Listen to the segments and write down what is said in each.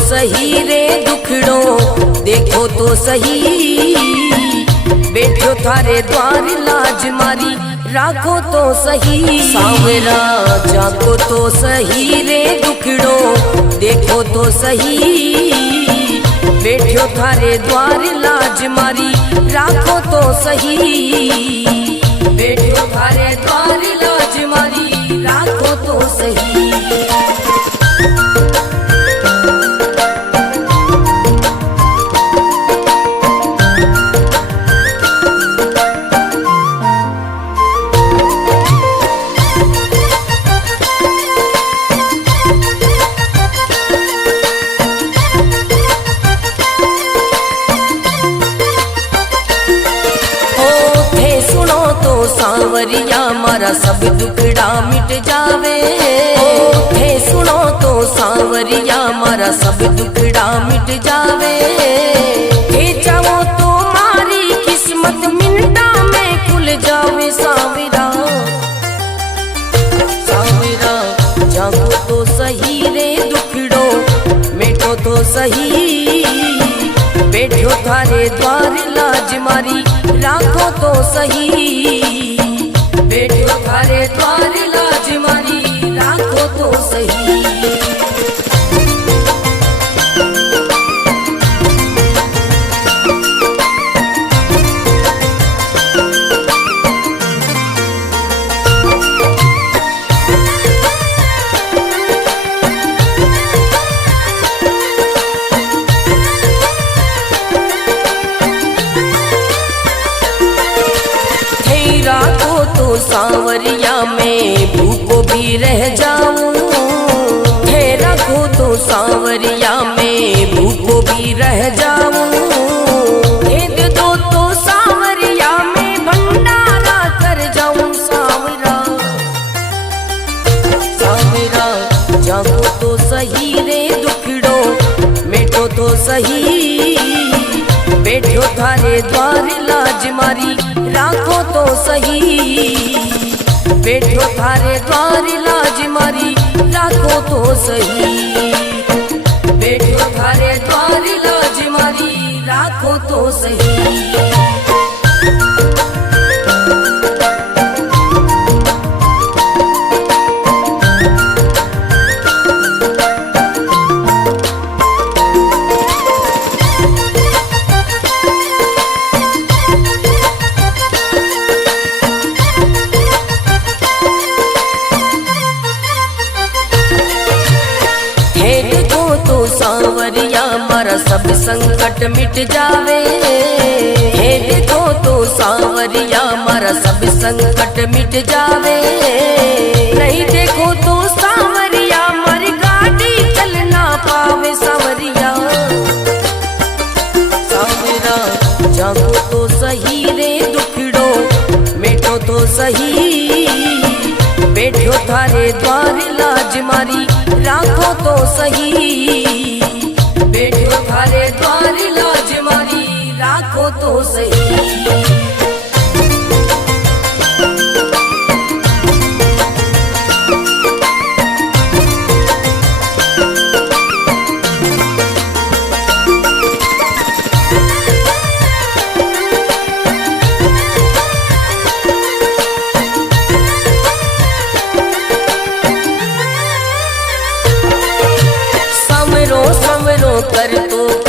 सही रे दुखड़ो, देखो तो सही बैठो थारे द्वार लाज मारी, राखो तो सही सांवरा जाको तो सही रे दुखड़ो, देखो तो सही बैठो थारे द्वार लाज मारी, राखो तो सही बैठो थारे द्वार लाज मारी, राखो तो सही। सांवरिया मारा सब दुखड़ा मिट जावे, थे सुनो तो सांवरिया मारा सब दुखड़ा मिट जावे, थे चाहो तो मारी किस्मत मिनटा में खुल जावे सांवरा, सांवरा जागो तो सही रे दुखड़ो, मिटो तो सही बैठो थारे द्वार लाज मारी, राखो तो सही बैठो थारे द्वार लाज मारी, राखो तो सही। राखो तो सांवरिया में भूखो भी रह जाऊं, थे रखो तो सांवरिया में भूखो भी रह जाऊं, दे दो तो सांवरिया में भंडारा कर जाऊं सांवरा, सांवरा जागो तो सही रे दुखड़ो, मिटो तो सही बैठो थारे द्वार लाज मारी, राखो तो सही बैठो थारे द्वार लाज मारी, राखो तो सही बैठो थारे द्वार लाज मारी, राखो तो सही। सांवरिया मारा सब संकट मिट जावे, हे देखो तो सांवरिया मारा सब संकट मिट जावे, नहीं देखो तो सांवरिया मारी गाड़ी चल ना पावे सांवरिया, सांवरा जागो तो सही रे दुखड़ो, मिटो तो सही बैठो थारे द्वार लाज मारी, राखो तो सही बैठो थारे द्वार लाज मारी, राखो तो सही।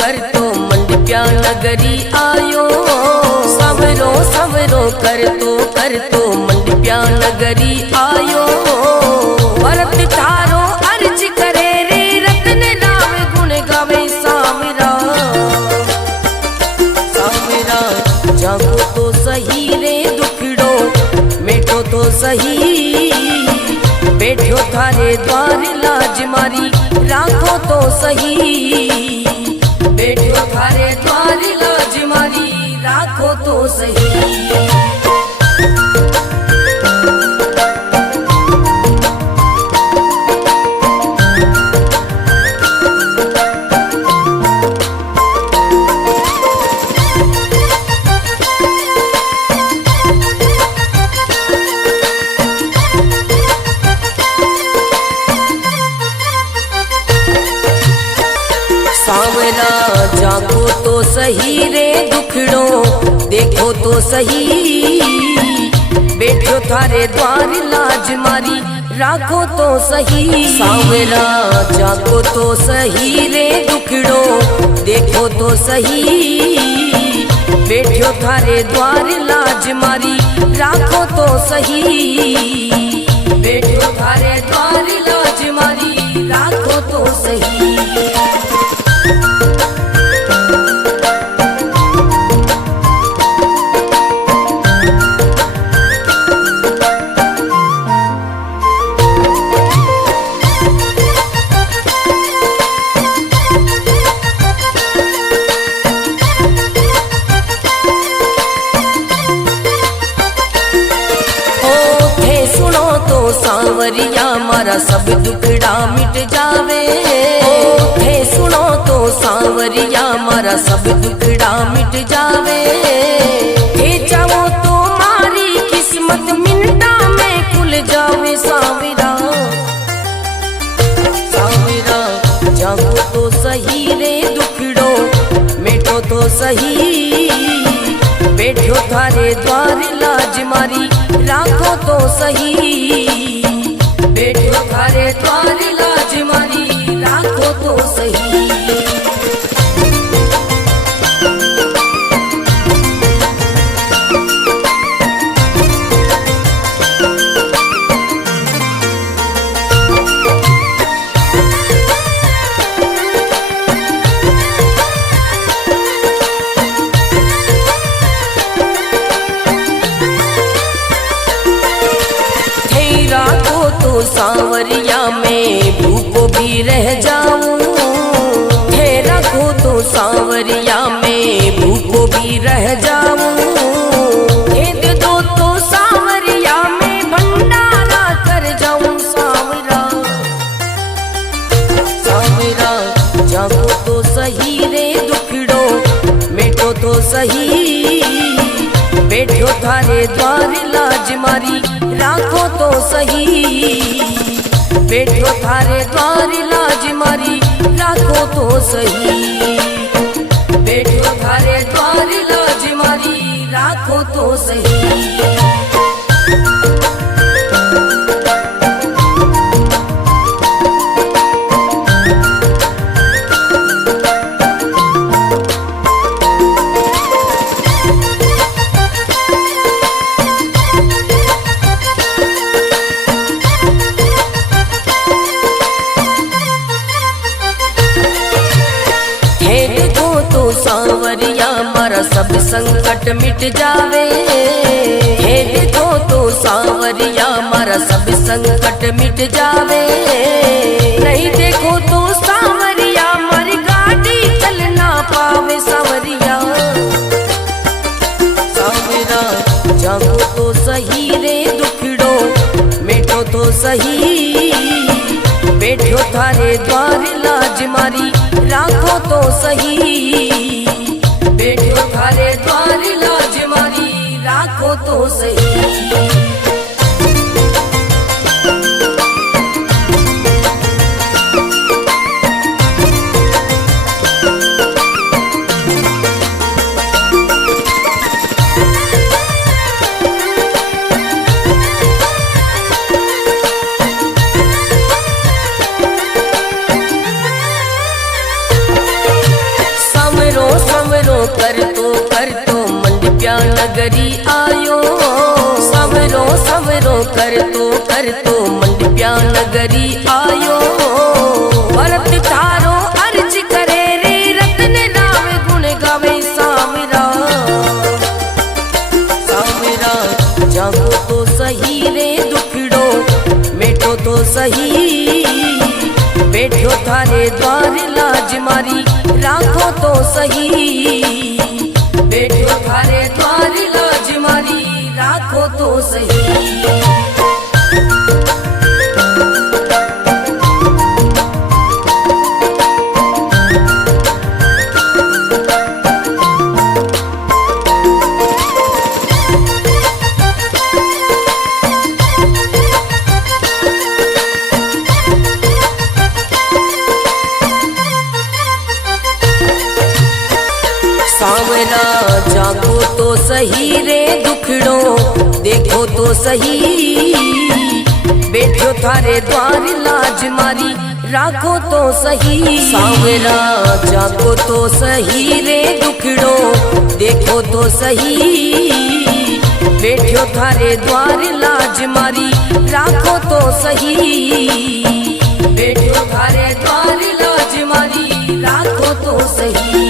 कर तो मंडप्या नगरी आयो, सवरो सवरो कर तो मंडप्या नगरी आयो, भरत थारो अर्ज करे रे रतन राम गुण गावे सांवरा, सांवरा जागो तो सही रे दुखड़ो, मिटो तो सही बैठो थारे द्वार लाज मारी, राखो तो सही बैठो थारे द्वार लाज मारी, राखो तो सही। सही रे दुखड़ो, देखो तो सही बैठो थारे द्वार लाज मारी, राखो तो सही सांवरा, जागो तो सही रे दुखड़ो, देखो तो सही बैठो थारे द्वार लाज मारी, राखो तो सही बैठो थारे द्वार लाज मारी, राखो तो सही। सांवरिया मारा सब दुखड़ा मिट जावे, थे सुनो तो सांवरिया मारा सब दुखड़ा मिट जावे, थे चाहो तो मारी किस्मत मिनटा में खुल जावे सांवरा, सांवरा जागो तो सही रे दुखड़ो, मिटो तो सही बैठो थारे द्वार लाज मारी, राखो तो सही बैठो थारे द्वार लाज मारी, राखो तो सही। सांवरिया में भूखो भी रह जाऊं, थे रखो तो सांवरिया में भूखो भी रह जाऊं, दे दो तो सांवरिया में भंडारा कर जाऊं सांवरा, सांवरा जागो तो सही रे दुखड़ो, मिटो तो सही बैठो थारे द्वार लाज मारी, राखो तो सही बैठो थारे द्वार लाज मारी, राखो तो सही बैठो थारे द्वार लाज मारी, राखो तो सही। सांवरिया मारा सब संकट मिट जावे, हे देखो तो सांवरिया मारा सब संकट मिट जावे, नहीं देखो तो सांवरिया मारी गाड़ी चल ना पावे सांवरिया, सांवरा जागो तो सही रे दुखड़ो, मिटो तो सही बैठो थारे द्वार लाज मारी, राखो तो सही बैठो थारे द्वार लाज मारी, राखो तो सही। कर तो मंडप्या नगरी आयो, सवरो सवरो कर तो मंडप्या नगरी आयो, भरत थारो अर्ज करे रे रतन राव गुण गावे सांवरा, सांवरा जागो तो सही रे दुखड़ो, मिटो तो सही बैठो थारे द्वार लाज मारी, राखो तो सही बैठो थारे द्वार लाज मारी, राखो तो सही। दुखड़ो देखो तो सही, बैठो थारे द्वार लाज मारी राखो तो सही। सांवरा जाको तो सही रे दुखड़ो देखो तो सही, बैठो थारे द्वार लाज मारी राखो तो सही, बैठो थारे द्वार लाज मारी राखो तो सही।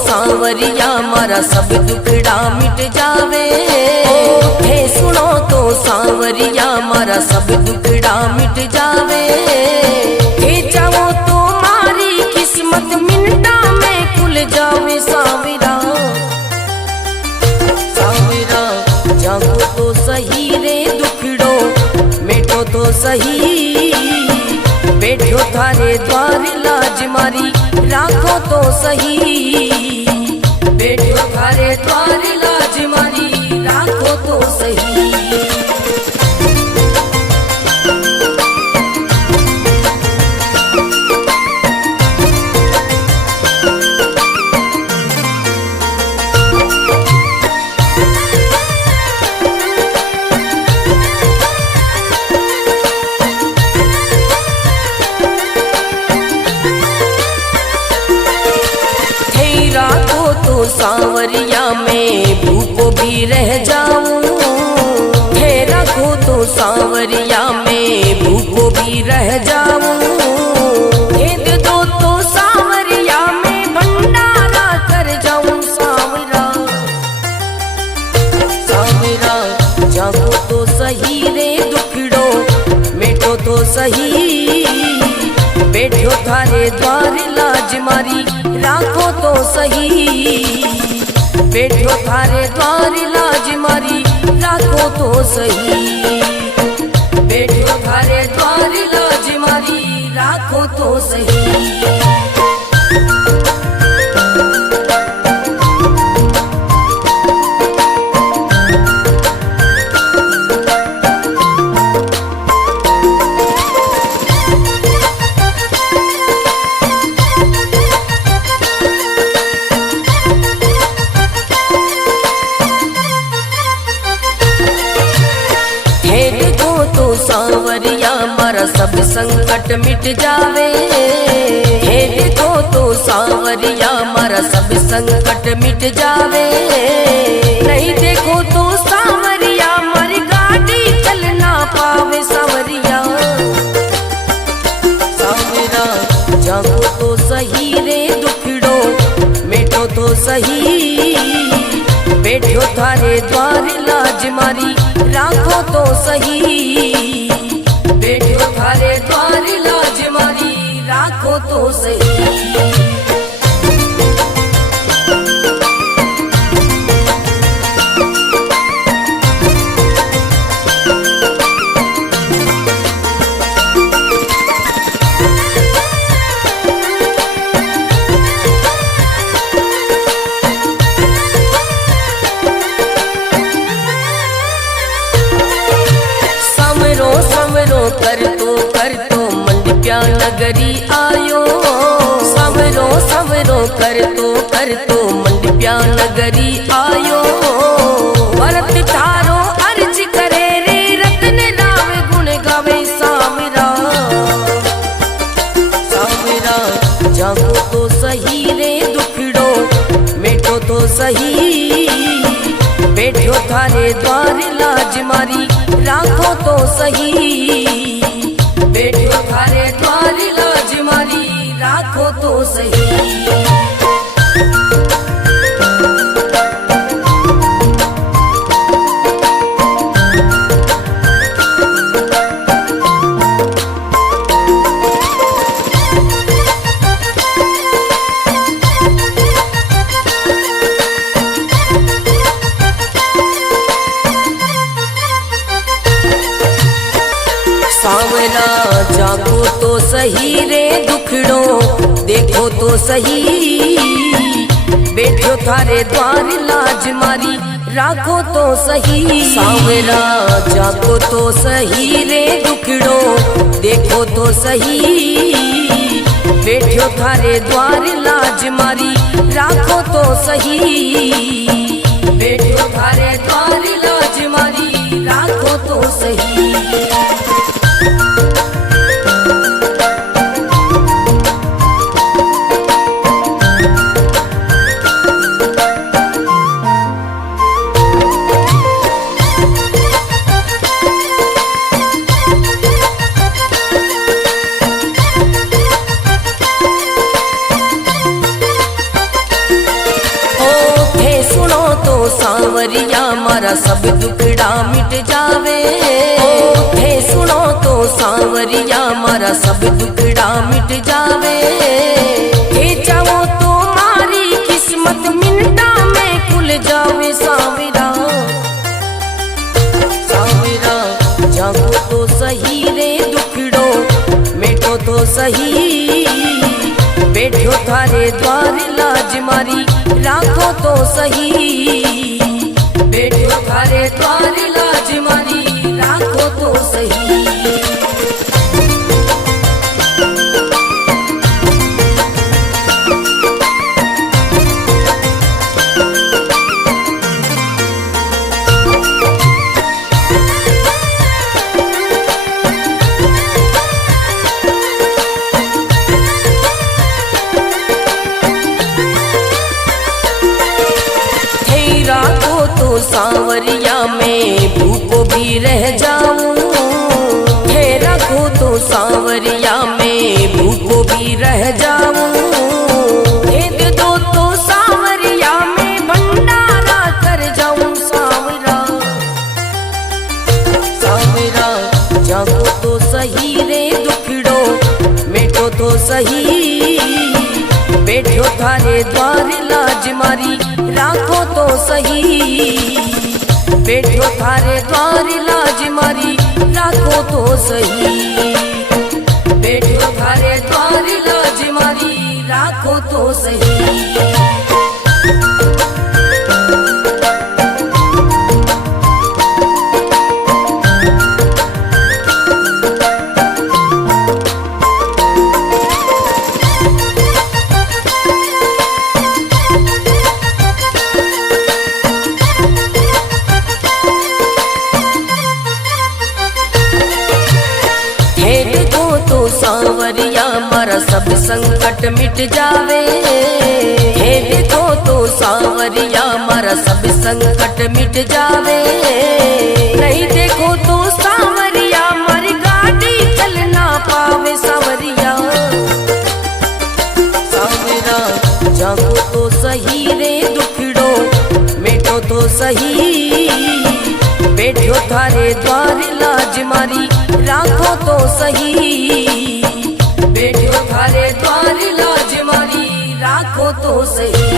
सांवरिया मारा सब दुखड़ा मिट जावे, थे सुनो तो सांवरिया मारा सब दुखड़ा मिट जावे। थे चाहो तो मारी किस्मत मिनटा में खुल जावे। सांवरा सांवरा जागो तो सही रे दुखड़ो मिटो तो सही, बैठो थारे द्वार लाज मारी राखो तो सही, बैठो थारे द्वार लाज मारी राखो तो सही। सांवरिया में भूखो भी रह जाऊं, थे रखो तो सांवरिया में भूखो भी रह जाऊं। भेद दो तो सांवरिया में भंडारा कर जाऊं। सांवरा सांवरा जागो तो सही रे दुखड़ो मिटो तो सही, बैठो थारे द्वार लाज मारी राखो तो सही, बैठो थारे द्वार लाज मारी राखो तो सही, बैठो थारे द्वार लाज मारी राखो तो सही। सांवरिया मारा सब संकट मिट जावे, हे देखो तो सांवरिया मारा सब संकट मिट जावे। नहीं देखो तो सांवरिया मारी गाड़ी चल ना पावे। सांवरिया सांवरा जागो तो सही रे दुखड़ो मिटो तो सही, बैठो थारे द्वार लाज मारी राखो तो सही, बैठो थारे द्वार लाज मारी राखो तो सही। कर तो मंडप्या नगरी आयो। सवरो सवरो कर तो मंडप्या नगरी आयो। भरत थारो अर्ज करे रे रत्न राव गुण गावे। सांवरा सांवरा जागो तो सही रे दुखड़ो मिटो तो सही, बैठो थारे द्वार लाज मारी राखो तो सही, बैठो थारे द्वार लाज मारी राखो तो सही। सांवरा जागो तो सही रे दुखड़ो देखो तो सही, बैठो थारे द्वार लाज मारी राखो तो सही। सांवरा जागो तो सही रे दुखड़ो देखो तो सही, बैठो थारे द्वार लाज मारी राखो तो सही, बैठो थारे द्वार लाज मारी राखो तो सही। सांवरिया मारा सब दुखड़ा मिट जावे, हे सुनो तो सांवरिया मारा सब दुखड़ा मिट जावे, हे चाहो तो मारी किस्मत मिनटा में खुल जावे। सांवरा सांवरा जागो तो सही रे दुखड़ो मिटो तो सही, बैठो थारे द्वार लाज मारी राखो तो सही, बैठो थारे द्वार लाज मारी राखो तो सही। सांवरिया में भूखो भी रह जाऊं, हे रखो तो सांवरिया में भूखो भी रह जाऊं, हे दे दो तो सांवरिया में भंडारा कर जाऊं। सांवरा सांवरा जागो तो सही रे दुखड़ो मिटो तो सही, बैठो थारे द्वार लाज मारी राखो तो सही, बैठो थारे द्वार लाज मारी राखो तो सही, बैठो थारे द्वार लाज मारी राखो तो सही। सांवरिया मारा सब संकट मिट जावे, हे देखो तो सांवरिया मारा सब संकट मिट जावे, नहीं देखो तो सांवरिया मारी गाड़ी चल ना पावे। सांवरिया सांवरा जागो तो सही रे दुखड़ो मिटो तो सही, बैठो थारे द्वार लाज मारी राखो तो सही, बैठो थारे द्वार लाज मारी राखो तो सही।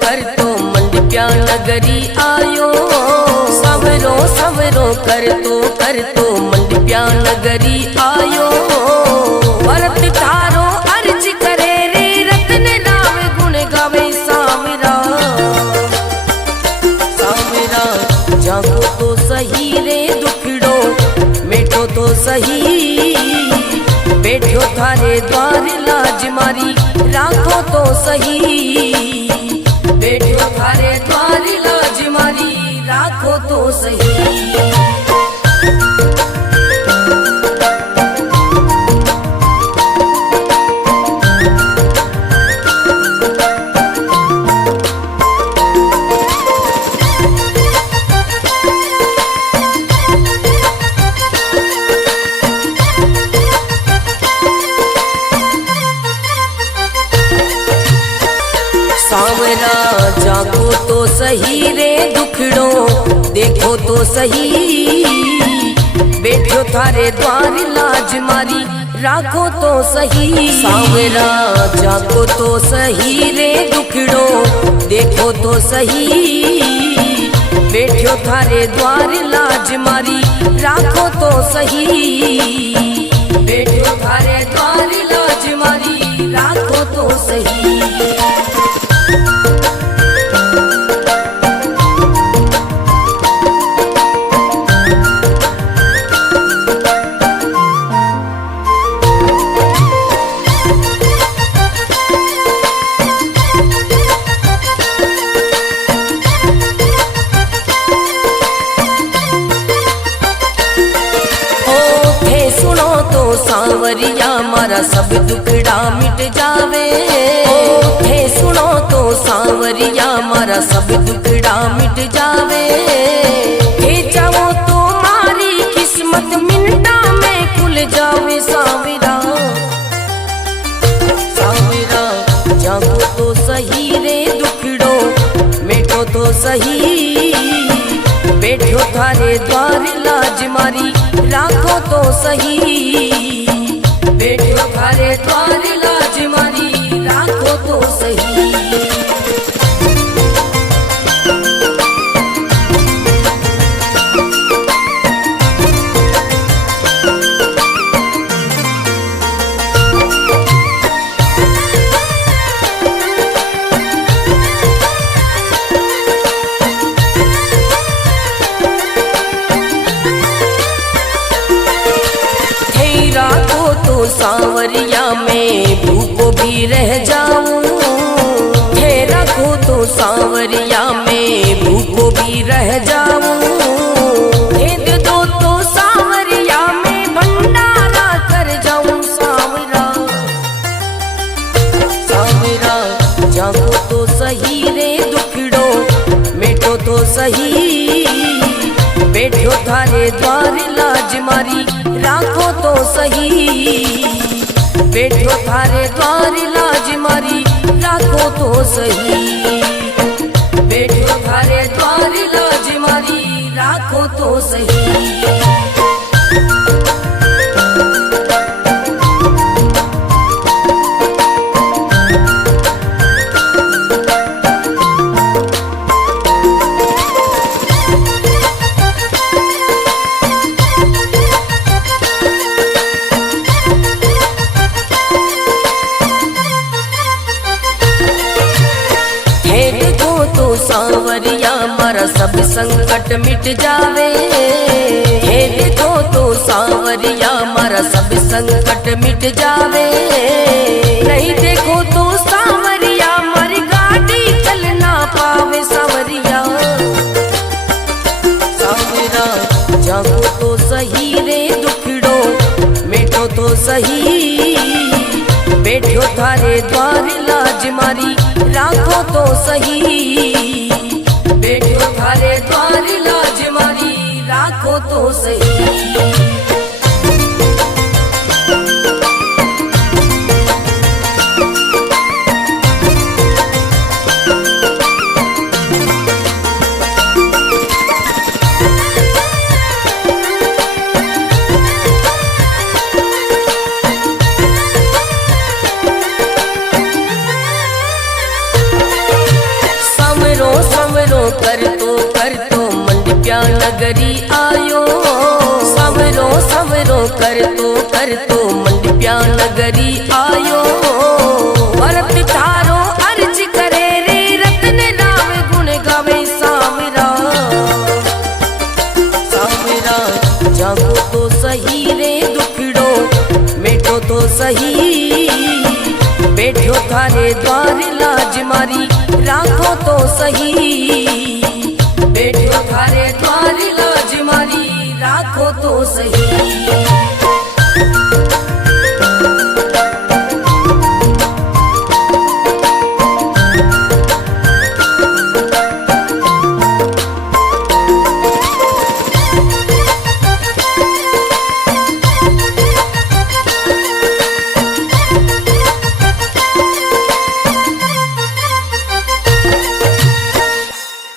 कर तो मंडप्या नगरी आयो, सवरो सवरो कर तो मंडप्या नगरी आयो, भरत थारो अर्ज करे रे रत्न नाम गुण गावे। सांवरा सांवरा जागो तो सही रे दुखड़ो मिटो तो सही, बैठो थारे द्वार लाज मारी राखो तो सही, बैठो थारे द्वार लाज मारी राखो तो सही। सांवरा जाको तो सही रे दुखड़ो देखो तो सही, बैठो थारे द्वार लाज मारी राखो तो सही। सांवरा जाको तो सही रे दुखड़ो देखो तो सही, बैठो थारे द्वार लाज मारी राखो तो सही, बैठो थारे द्वार लाज मारी राखो तो सही। सांवरिया मारा सब दुखड़ा मिट जावे, थे सुनो तो सांवरिया मारा सब दुखड़ा मिट जावे, थे जाओ तो मारी किस्मत मिनटा में खुल जावे। सांवरा सांवरा जागो तो सही रे दुखड़ो मिटो तो सही, बैठो थारे द्वार लाज मारी राखो तो सही, बैठो थारे द्वार लाज मारी राखो तो सही। सांवरिया में भूखो भी रह जाऊं, थे रखो तो सांवरिया में भूखो भी रह जाऊं, भेद दो तो सांवरिया में भंडारा कर जाऊं। सांवरा सांवरा जागो तो सही रे दुखड़ो मिटो तो सही, बैठो थारे द्वार लाज मारी राखो तो सही, बैठो थारे द्वार लाज मारी राखो तो सही, बैठो थारे द्वार लाज मारी राखो तो सही। सांवरिया मारा सब संकट मिट जावे, हे देखो तो सांवरिया मारा सब संकट मिट जावे, नहीं देखो तो सांवरिया मारी गाड़ी चल ना पावे। सांवरिया सांवरा जागो तो सही रे दुखड़ो मिटो तो सही, बैठो थारे द्वार लाज मारी राखो तो सही, बैठो थारे द्वार लाज मारी राखो तो सही। कर तो मंडप्या नगरी आयो, समरो समरो कर तो मंडप्या नगरी आयो, भरत थारो अर्ज करे रे रतन राम गुण गावे। सांवरा सांवरा जागो तो सही रे दुखड़ो मिटो तो सही, बैठो थारे द्वार लाज मारी राखो तो सही, बैठो थारे द्वार लाज मारी राखो तो सही।